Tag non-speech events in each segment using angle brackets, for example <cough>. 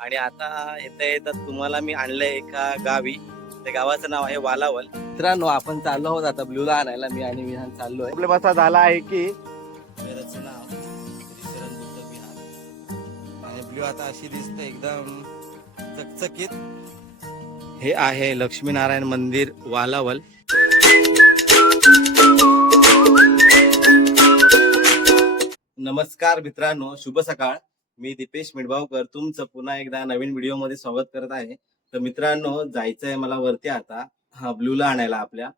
आणि आता येता येता तुम्हाला मी आणलंय एका गावी. त्या गावाचं नाव आहे वालावल. मित्रांनो आपण चाललो आहोत आता ब्लूला आणायला. मी आणि विहान चाललोय. प्रॉब्लेम असा झाला आहे की विहाराचं नाव श्रीशरण बुद्ध विहार आणि ब्ल्यू आता अशी दिसते एकदम चकचकीत. हे आहे लक्ष्मीनारायण मंदिर वालावल. नमस्कार मित्रांनो शुभ सकाळ. मी दीपेश मिडबावकर तुमचं पुन्हा एकदा नवीन व्हिडिओमध्ये स्वागत करत आहे. तर मित्रांनो जायचंय मला वरती आता. हा ब्ल्यूला आणायला आपल्या.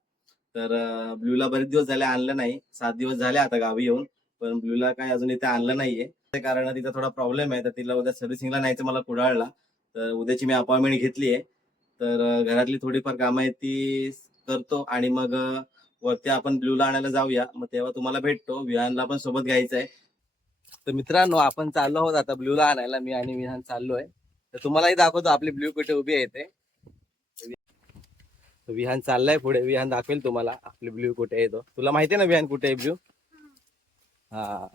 तर ब्लूला बरेच दिवस झाले आणलं नाही. सात दिवस झाले आता गावी येऊन. पण ब्लूला काय अजून इथे आणलं नाहीये. त्या कारण तिचा थोडा प्रॉब्लेम आहे. तर तिला उद्या सर्व्हिसिंगला न्यायचं मला कुडाळला. तर उद्याची मी अपॉइंटमेंट घेतली आहे तर घरातली थोडीफार कामं आहेत ती करतो. आणि मग वरती आपण ब्लूला आणायला जाऊया. मग तेव्हा तुम्हाला भेटतो. विहानला पण सोबत घ्यायचं आहे तर मित्रांनो आपण चाललो आहोत आता ब्ल्यूला आणायला मी आणि विहान चाललोय. तर तुम्हालाही दाखवतो आपली ब्ल्यू कुठे उभी आहे ते. विहान चाललाय पुढे विहान दाखवेल तुम्हाला आपली ब्ल्यू कुठे येतो तुला माहिती आहे ना विहान कुठे आहे ब्ल्यू? हा.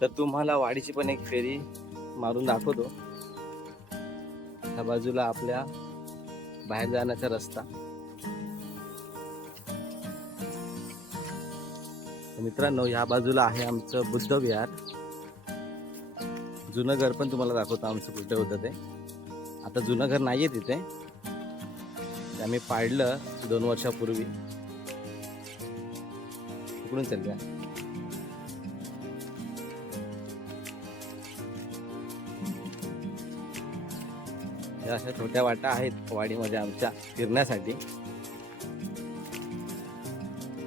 तर तुम्हाला वाडीची पण एक फेरी मारून दाखवतो. त्या बाजूला आपल्या बाहेर जाण्याचा रस्ता. मित्रांनो ह्या बाजूला आहे आमचं बुद्ध विहार. जुनं घर पण तुम्हाला दाखवतो आमचं कुठे होतं ते. आता जुनं घर नाही आहे तिथे. ते आम्ही पाडलं दोन वर्षापूर्वी. इकडून चल या अशा छोट्या वाटा आहेत वाडीमध्ये आमच्या फिरण्यासाठी.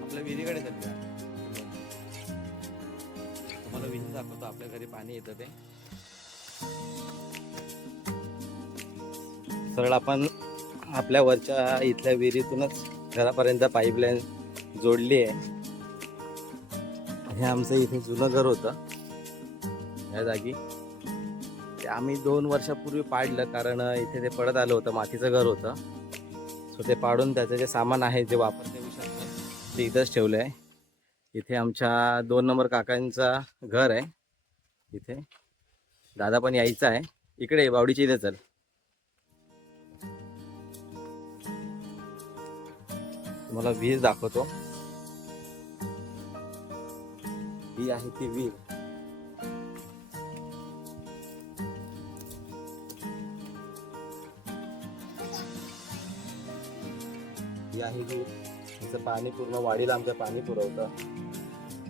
आपल्या विहिरीकडे चल तुम्हाला विहीर दाखवतो आपल्या घरी पाणी येतं ते. सरळ आपण आपल्या वरच्या इथल्या विहिरीतूनच घरापर्यंत पाईपलाईन जोडली आहे. हे आमचं इथे जुनं घर होतं. या जागी. ते आम्ही दोन वर्षापूर्वी पाडलं कारण इथे ते पडत आलं होतं. मातीचं घर होतं. सो ते पाडून त्याचं जे सामान आहे जे वापरते येऊ शकतं ते इथंच ठेवलं आहे. इथे आमच्या दोन नंबर काकांचा घर आहे. इथे. दादा पण यायचा आहे. इकडे बावडीची बावडीच्या इथे चल. तुम्हाला वीज दाखवतो. ही आहे ती वीज ही आहे विहीर तिचं पाणी पूर्ण वाडीला आमचं पाणी पुरवतं.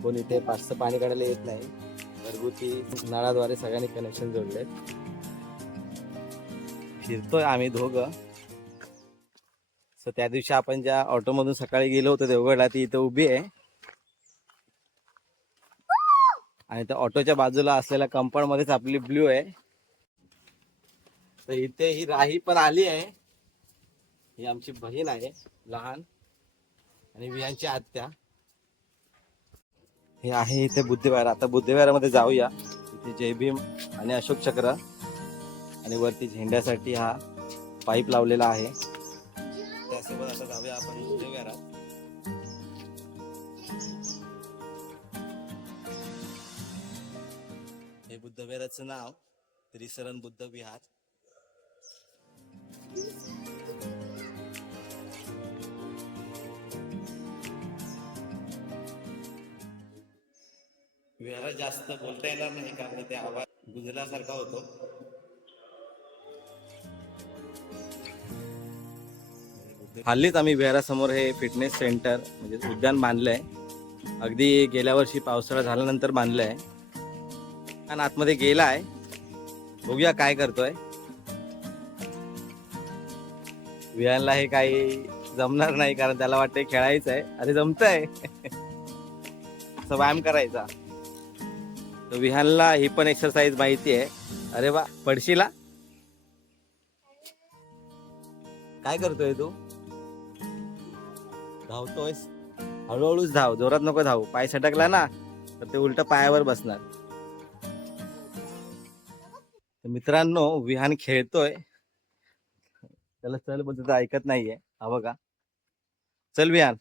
कोण इथे पाचसं पाणी काढायला येत नाही. घरगुती नळाद्वारे सगळ्यांनी कनेक्शन जोडले फिरतोय आम्ही दोघं. सो त्या दिवशी आपण ज्या ऑटोमधून सकाळी गेलो होतो देवगडला ती इथं उभी आहे. आणि त्या ऑटोच्या बाजूला असलेल्या कंपाऊंड मध्येच आपली ब्ल्यू आहे. तर इथे ही राही पण आली आहे. ही आमची बहीण आहे लहान. आणि वियांची आत्या. हे आहे इथे बुद्धिवार आता बुद्धिवारामध्ये जाऊया. इथे जय भीम आणि अशोक चक्र. आणि वरती झेंड्यासाठी हा पाईप लावलेला आहे. त्यासोबत आता जाऊया आपण बुद्धिवारात हे बुद्धविहाराचं नाव त्रिसरण बुद्ध विहार. विहारात जास्त बोलता येणार नाही कारण ते आवाज गुजरासारखा होतो. हल्लीच आम्ही विहारासमोर हे फिटनेस सेंटर म्हणजे उद्यान बांधलंय. अगदी गेल्या वर्षी पावसाळा झाल्यानंतर बांधलंय. आणि आतमध्ये गेलाय. बघूया काय करतोय. विहानला हे काही जमणार नाही कारण त्याला वाटतंय खेळायचं आहे अरे जमतंय. <laughs> असं व्यायाम करायचा. तर विहानला ही पण एक्सरसाइज माहिती आहे. अरे वा पडशीला? काय करतोय तू? धावतोयस? हळूहळूच धाव जोरात नको धाव. पाय सटकला ना तर ते उलट पायावर बसणार. तर मित्रांनो विहान खेळतोय. त्याला चल बोलतो तर ऐकत नाहीये. हा बघा. चल विहान.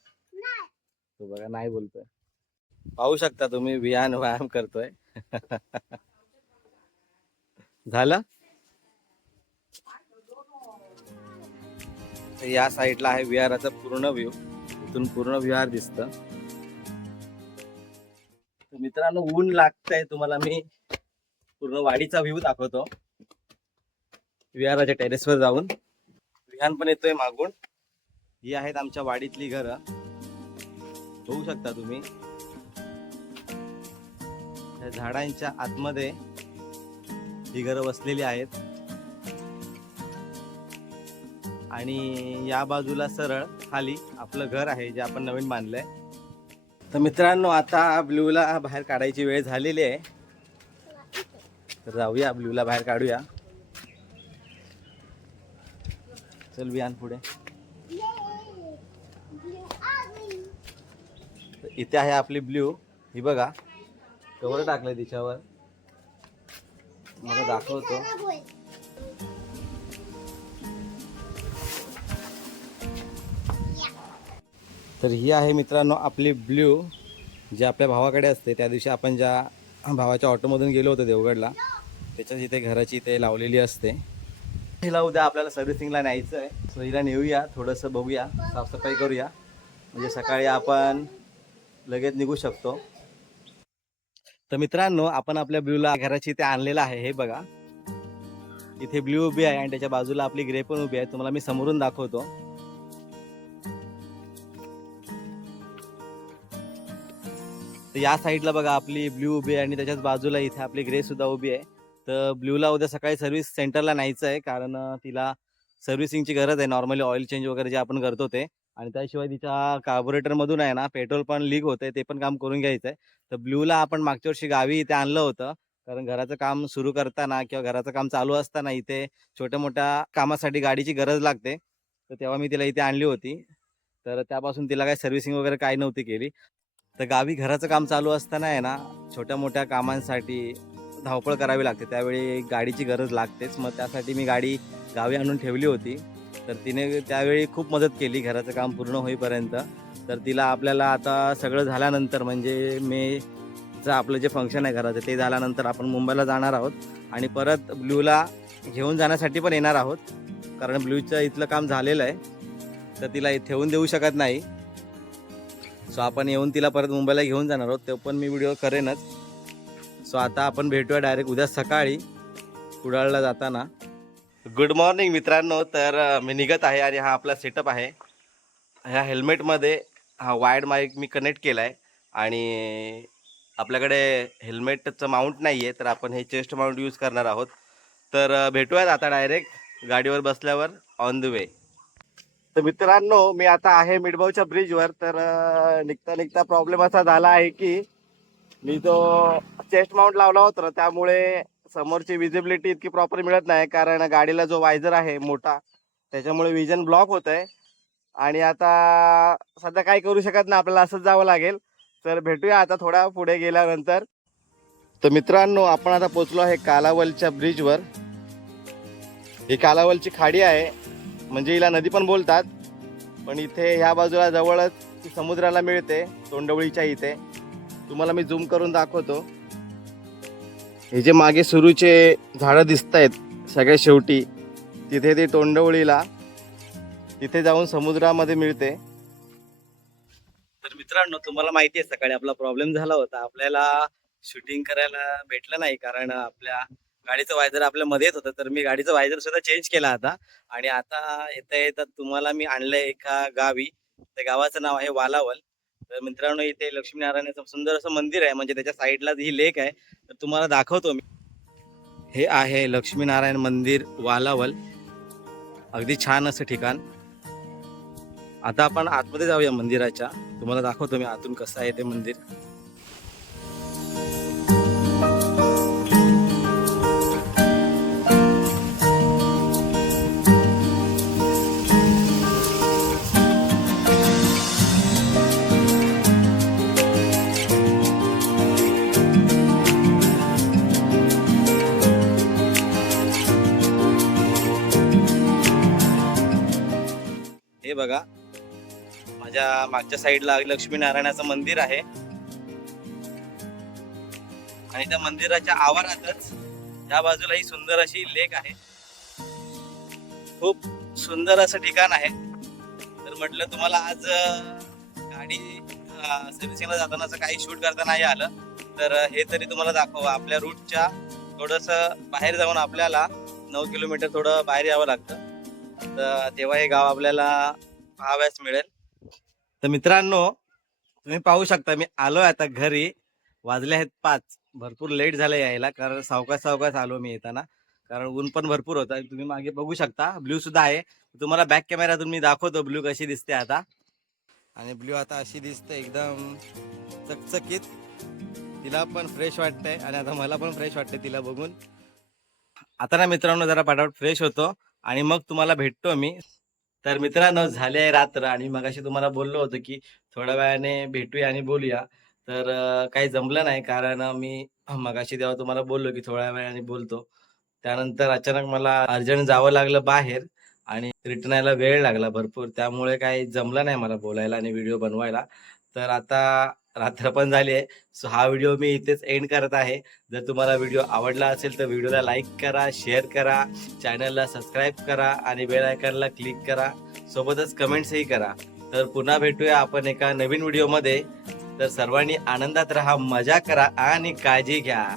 तो बघा नाही बोलतोय. पाहू शकता तुम्ही विहान व्यायाम करतोय. झालं? या साईडला आहे विहाराचा पूर्ण व्ह्यू इथून पूर्ण विहार दिसत. मित्रांनो ऊन लागतंय तुम्हाला मी पूर्ण वाडीचा व्ह्यू दाखवतो. विहाराच्या टेरेसवर जाऊन. विहान पण येतोय मागून. ही आहेत आमच्या वाडीतली घरं. होऊ शकता तुम्ही. झाडांच्या आतमध्ये ही घरं वसलेली आहेत. आणि या बाजूला सरळ खाली आपलं घर आहे जे आपण नवीन बांधलंय. तर मित्रांनो आता ब्ल्यूला बाहेर काढायची वेळ झालेली आहे. तर जाऊया ब्ल्यूला बाहेर काढूया. चल बियान पुढे. इथे आहे आपली ब्ल्यू ही बघा. कवर टाकलंय तिच्यावर. मला दाखवतो. तर ही आहे मित्रांनो आपली ब्ल्यू जी आपल्या भावाकडे असते. त्या दिवशी आपण ज्या भावाच्या ऑटोमधून गेलो होतो देवगडला त्याच्या इथे घराची इथे लावलेली असते. हिला उद्या आपल्याला सर्व्हिसिंगला न्यायचं आहे सो हिला नेऊया थोडंसं बघूया साफसफाई करूया. म्हणजे सकाळी आपण लगेच निघू शकतो. तर मित्रांनो आपण आपल्या ब्ल्यूला घराची इथे आणलेलं आहे हे बघा. इथे ब्ल्यू उभी आहे आणि त्याच्या बाजूला आपली ग्रे पण उभी आहे. तुम्हाला मी समोरून दाखवतो. तर या साईडला बघा आपली ब्ल्यू उभी आहे आणि त्याच्याच बाजूला इथे आपली ग्रे सुद्धा उभी आहे. तर ब्ल्यूला उद्या सकाळी सर्व्हिस सेंटरला न्यायचं आहे कारण तिला सर्व्हिसिंगची गरज आहे. नॉर्मली ऑइल चेंज वगैरे जे आपण करतो ते. आणि त्याशिवाय तिच्या कार्बोरेटर मधून आहे ना पेट्रोल पण लीक होतंय ते पण काम करून घ्यायचं आहे तर ब्ल्यूला आपण मागच्या वर्षी गावी इथे आणलं होतं. कारण घराचं काम सुरू करताना किंवा घराचं काम चालू असताना इथे छोट्या मोठ्या कामासाठी गाडीची गरज लागते. तर तेव्हा मी तिला इथे आणली होती. तर त्यापासून तिला काही सर्व्हिसिंग वगैरे काही नव्हती केली. तर गावी घराचं काम चालू असताना आहे ना छोट्या मोठ्या कामांसाठी धावपळ करावी लागते. त्यावेळी गाडीची गरज लागतेच. मग त्यासाठी मी गाडी गावी आणून ठेवली होती. तर तिने त्यावेळी खूप मदत केली घराचं काम पूर्ण होईपर्यंत. तर तिला आपल्याला आता सगळं झाल्यानंतर म्हणजे मेचं आपलं जे फंक्शन आहे घराचं ते झाल्यानंतर आपण मुंबईला जाणार आहोत. आणि परत ब्ल्यूला घेऊन जाण्यासाठी पण येणार आहोत. कारण ब्ल्यूचं इथलं काम झालेलं आहे. तर तिला ठेवून देऊ शकत नाही. सो आपण येऊन तिला परत मुंबईला घेऊन जाणार आहोत. ते पण मी व्हिडिओ करेनच. सो आता आपण भेटूया डायरेक्ट उद्या सकाळी कुडाळला जाताना. गुड मॉर्निंग मित्रांनो. तर मी निघत आहे आणि हा आपला सेटअप आहे. ह्या हेल्मेटमध्ये हा वायर्ड माईक मी कनेक्ट केला आहे आणि आपल्याकडे हेल्मेटचं माउंट नाही आहे तर आपण हे चेस्ट माउंट यूज करणार आहोत. तर भेटूयात आता डायरेक्ट गाडीवर बसल्यावर ऑन द वे तर मित्रांनो मी आता आहे मिडबावच्या ब्रिजवर तर निघता निघता प्रॉब्लेम असा झाला आहे की मी जो चेस्ट माउंट लावला होता त्यामुळे समोरची विजिबिलिटी इतकी प्रॉपर मिळत नाही कारण गाडीला जो वायझर आहे मोठा त्याच्यामुळे विजन ब्लॉक होत आहे आणि आता सध्या काय करू शकत नाही आपल्याला असंच जावं लागेल. तर भेटूया आता थोडा पुढे गेल्यानंतर. तर मित्रांनो आपण आता पोचलो आहे कालावलच्या ब्रिजवर ही कालावलची खाडी आहे म्हणजे हिला नदी पण बोलतात पण इथे ह्या बाजूला जवळच ती समुद्राला मिळते तोंडवळीच्या इथे. तुम्हाला मी झूम करून दाखवतो. हे जे मागे सुरूचे झाडं दिसत आहेत सगळ्या शेवटी तिथे ते तोंडवळीला तिथे जाऊन समुद्रामध्ये मिळते. तर मित्रांनो तुम्हाला माहिती आहे सकाळी आपला प्रॉब्लेम झाला होता. आपल्याला शूटिंग करायला भेटलं नाही कारण आपल्या गाडीचं वायझर आपल्या मध्ये येत होतं. तर मी गाडीचं वायझर सुद्धा चेंज केला होता आणि आता येता येता तुम्हाला मी आणलंय एका गावी. त्या गावाचं नाव आहे वालावल. तर मित्रांनो इथे लक्ष्मीनारायणाचं सुंदर असं मंदिर आहे. म्हणजे त्याच्या साईडला ही लेक आहे. तर तुम्हाला दाखवतो मी. हे आहे लक्ष्मीनारायण मंदिर वालावल. अगदी छान असं ठिकाण. आता आपण आतमध्ये जाऊया मंदिराच्या. तुम्हाला दाखवतो मी आतून कसं आहे ते मंदिर. हे बघा. माझ्या मागच्या साईडला लक्ष्मीनारायणाचं मंदिर आहे. आणि त्या मंदिराच्या आवारातच या बाजूला ही सुंदर अशी लेक आहे. खूप सुंदर असं ठिकाण आहे. तर म्हटलं तुम्हाला आज गाडी सर्व्हिसिंगला जातानाच काही शूट करता नाही आलं. तर हे तरी तुम्हाला दाखवा. आपल्या रूटच्या थोडस बाहेर जाऊन आपल्याला नऊ किलोमीटर थोडं बाहेर यावं लागतं. तर तेव्हा हे गाव आपल्याला पाहाव्यास मिळेल. तर मित्रांनो तुम्ही पाहू शकता मी आलोय आता घरी. वाजले आहेत पाच. भरपूर लेट झालं यायला कारण सावकाश सावकाश आलो मी येताना. कारण ऊन पण भरपूर होतं आणि तुम्ही मागे बघू शकता ब्ल्यू सुद्धा आहे. तुम्हाला बॅक कॅमेरातून मी दाखवतो ब्ल्यू कशी दिसते आता. आणि ब्ल्यू आता अशी दिसते एकदम चकचकीत. तिला पण फ्रेश वाटतंय आणि आता मला पण फ्रेश वाटतंय तिला बघून. आता ना मित्रांनो जरा पाठवट फ्रेश होतो. आणि मग तुम्हाला भेटतो मी. तर मित्रांनो झाले आहे रात्र आणि मगाशी तुम्हाला बोललो होतो की थोड्या वेळाने भेटूया आणि बोलूया. तर काही जमलं नाही कारण मी मगाशी तेव्हा तुम्हाला बोललो की थोड्या वेळाने बोलतो. त्यानंतर अचानक मला अर्जंट जावं लागलं बाहेर आणि रिटर्न यायला वेळ लागला भरपूर. त्यामुळे काही जमलं नाही मला बोलायला आणि व्हिडिओ बनवायला. तर आता रात्र पण झाली आहे. सो हा व्हिडिओ मी इथेच एंड करत आहे. जर तुम्हाला व्हिडिओ आवडला असेल तर व्हिडिओला लाईक करा शेअर करा चॅनलला सबस्क्राईब करा आणि बेल आयकॉनला क्लिक करा. सोबतच कमेंट्सही करा. तर पुन्हा भेटूया आपण एका नवीन व्हिडिओमध्ये. तर सर्वांनी आनंदात राहा मजा करा आणि काळजी घ्या.